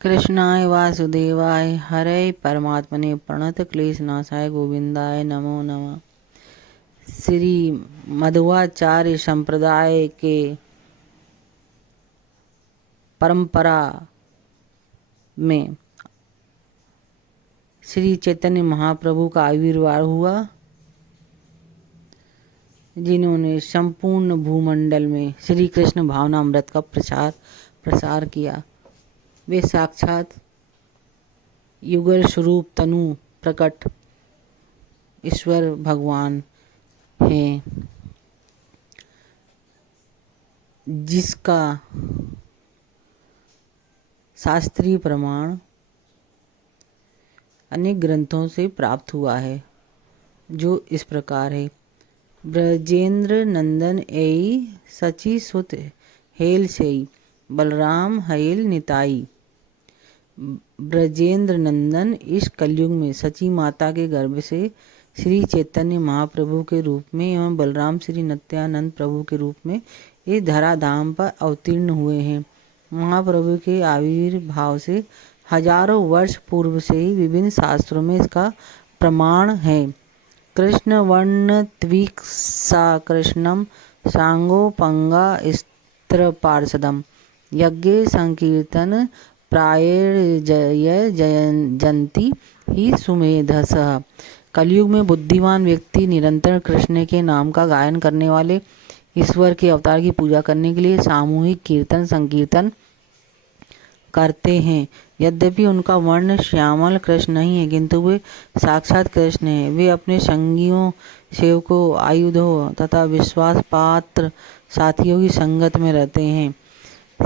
कृष्णाय वासुदेवाय हरे परमात्मने प्रणत क्लेशनाशाय गोविंदाय नमो नमः। श्री मध्वाचार्य संप्रदाय के परंपरा में श्री चैतन्य महाप्रभु का आविर्भाव हुआ, जिन्होंने संपूर्ण भूमंडल में श्री कृष्ण भावनामृत का प्रसार किया। वे साक्षात युगल स्वरूप तनु प्रकट ईश्वर भगवान हैं, जिसका शास्त्रीय प्रमाण अनेक ग्रंथों से प्राप्त हुआ है, जो इस प्रकार है। ब्रजेंद्र नंदन एई सची सुत हेल सेई बलराम हेल निताई। ब्रजेंद्र नंदन इस कलयुग में सची माता के गर्भ से श्री चैतन्य महाप्रभु के रूप में एवं बलराम श्री नित्यानंद प्रभु के रूप में इस धराधाम पर अवतीर्ण हुए हैं। महाप्रभु के आविर्भाव से हजारों वर्ष पूर्व से ही विभिन्न शास्त्रों में इसका प्रमाण है। कृष्ण वर्ण त्विक सा कृष्णम सांगोपंगा स्त्र पार्षदम यज्ञ संकीर्तन प्रायेण जय जयंती ही सुमेधस। कलयुग में बुद्धिमान व्यक्ति निरंतर कृष्ण के नाम का गायन करने वाले ईश्वर के अवतार की पूजा करने के लिए सामूहिक कीर्तन संकीर्तन करते हैं। यद्यपि उनका वर्ण श्यामल कृष्ण नहीं है, किंतु वे साक्षात कृष्ण हैं। वे अपने संगियों, सेवकों, आयुधों तथा विश्वास पात्र साथियों की संगत में रहते हैं।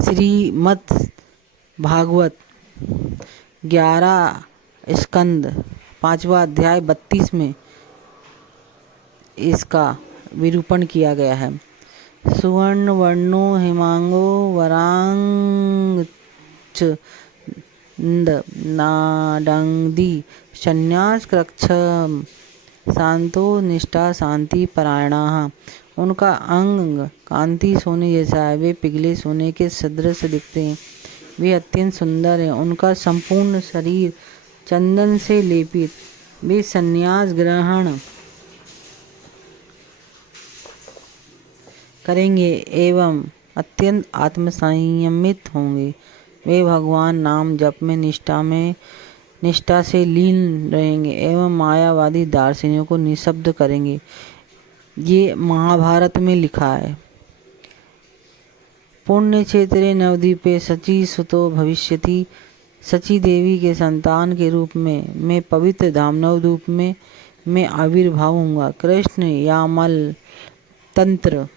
श्रीमद् भागवत 11 स्कंद 5वां अध्याय 32 में इसका विरूपण किया गया है। सुवर्ण वर्णो हिमांगो वरांग नाडंदी संन्यास कृक्ष शांतो निष्ठा शांति परायणा। उनका अंग कांति सोने जैसा है, वे पिघले सोने के सदृश दिखते हैं। वे अत्यंत सुंदर हैं। उनका संपूर्ण शरीर चंदन से लेपित। वे संन्यास ग्रहण करेंगे एवं अत्यंत आत्मसंयमित होंगे। वे भगवान नाम जप में निष्ठा से लीन रहेंगे एवं मायावादी दार्शनिकों को निशब्द करेंगे। ये महाभारत में लिखा है। पुण्य क्षेत्रे नवद्वीपे सची सुतो भविष्यति। सची देवी के संतान के रूप में मैं पवित्र धाम नवद्वीप में मैं आविर्भाव होऊंगा। कृष्ण यामल तंत्र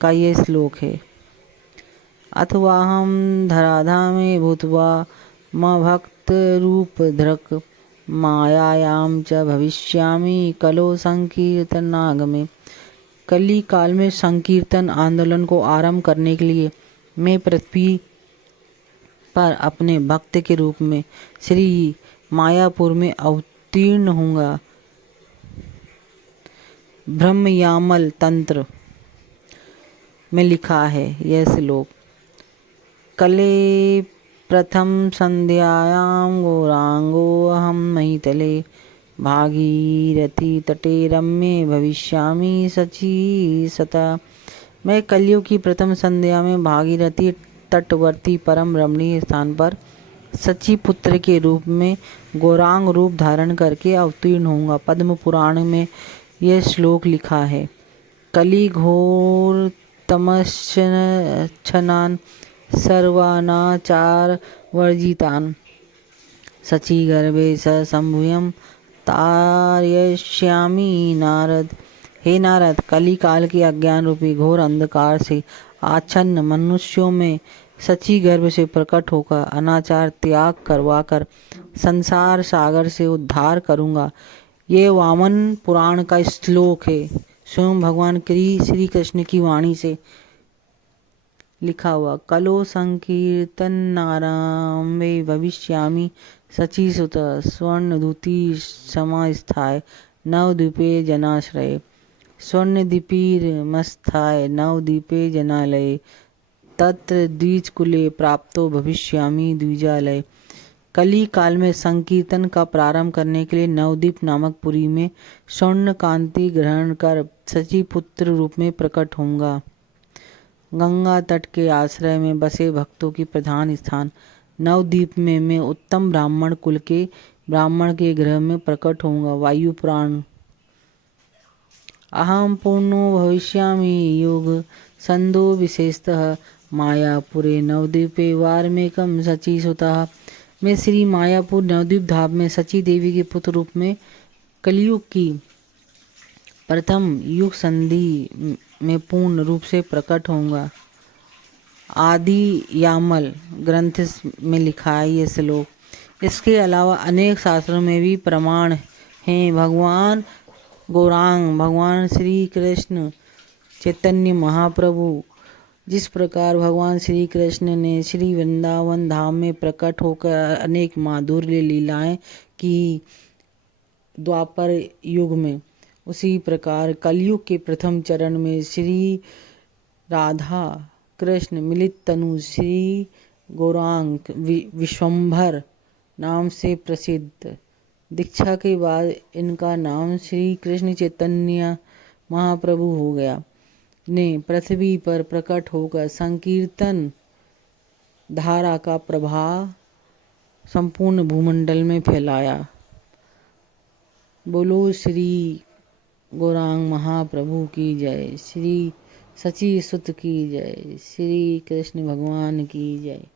का ये श्लोक है। अथवा हम धराधामे भूत्वा मां भक्त रूप धृक मायायाम च भविष्यामि कलो संकीर्तनागमे। कली काल में संकीर्तन आंदोलन को आरंभ करने के लिए मैं पृथ्वी पर अपने भक्त के रूप में श्री मायापुर में अवतीर्ण होऊंगा। ब्रह्मयामल तंत्र में लिखा है यह श्लोक। कले प्रथम संध्यायां गौरांगो अहम महितले भागीरथी तटे रम्ये भविष्यामि सची सता। मैं कलयुग की प्रथम संध्या में भागीरथी तटवर्ती परम रमणीय स्थान पर सची पुत्र के रूप में गौरांग रूप धारण करके अवतीर्ण होऊंगा। पद्म पुराण में यह श्लोक लिखा है। कली घोर तमश्चनान सर्वानाचार वर्जितान सची गर्भे स संभूयम तारयिष्यामि नारद। हे नारद, कली काल के अज्ञान रूपी घोर अंधकार से आच्छन्न मनुष्यों में सची गर्भ से प्रकट होकर अनाचार त्याग करवाकर संसार सागर से उद्धार करूंगा। ये वामन पुराण का श्लोक है, स्वयं भगवान श्री कृष्ण की वाणी से लिखा हुआ। कलो संकीर्तन नारामे भविष्यामि सची सुत स्वर्ण दूती समास्थाय नवद्वीपे जनाश्रय। स्वर्ण दीपीर मस्थाय नवद्वीपे जनालय तत्र द्विजकुले प्राप्तो भविष्यामि द्विजालय। कली काल में संकीर्तन का प्रारंभ करने के लिए नवद्वीप नामक पुरी में स्वर्ण कांति ग्रहण कर सची पुत्र रूप में प्रकट होऊंगा। गंगा तट के आश्रय में बसे भक्तों की प्रधान स्थान नवद्वीप में मैं उत्तम ब्राह्मण कुल के ब्राह्मण के गृह में प्रकट होऊंगा। वायु पुराण। अहम पूर्णो भविष्यामि योग संदो विशेषतः मायापुरे नवद्वीपे वार्मेकम सची सुतः। मैं श्री मायापुर नवद्वीप धाम में सची देवी के पुत्र रूप में कलयुग की प्रथम युग संधि में पूर्ण रूप से प्रकट होऊंगा। आदि यामल ग्रंथ में लिखा है ये श्लोक। इसके अलावा अनेक शास्त्रों में भी प्रमाण हैं। भगवान गौरांग भगवान श्री कृष्ण चैतन्य महाप्रभु जिस प्रकार भगवान श्री कृष्ण ने श्री वृंदावन धाम में प्रकट होकर अनेक माधुर्य लीलाएं की द्वापर युग में, उसी प्रकार कलयुग के प्रथम चरण में श्री राधा कृष्ण मिलित तनु श्री गौरांग विश्वंभर नाम से प्रसिद्ध। दीक्षा के बाद इनका नाम श्री कृष्ण चैतन्य महाप्रभु हो गया ने पृथ्वी पर प्रकट होकर संकीर्तन धारा का प्रभाव संपूर्ण भूमंडल में फैलाया। बोलो श्री गौरांग महाप्रभु की जय, श्री सची सुत की जय, श्री कृष्ण भगवान की जय।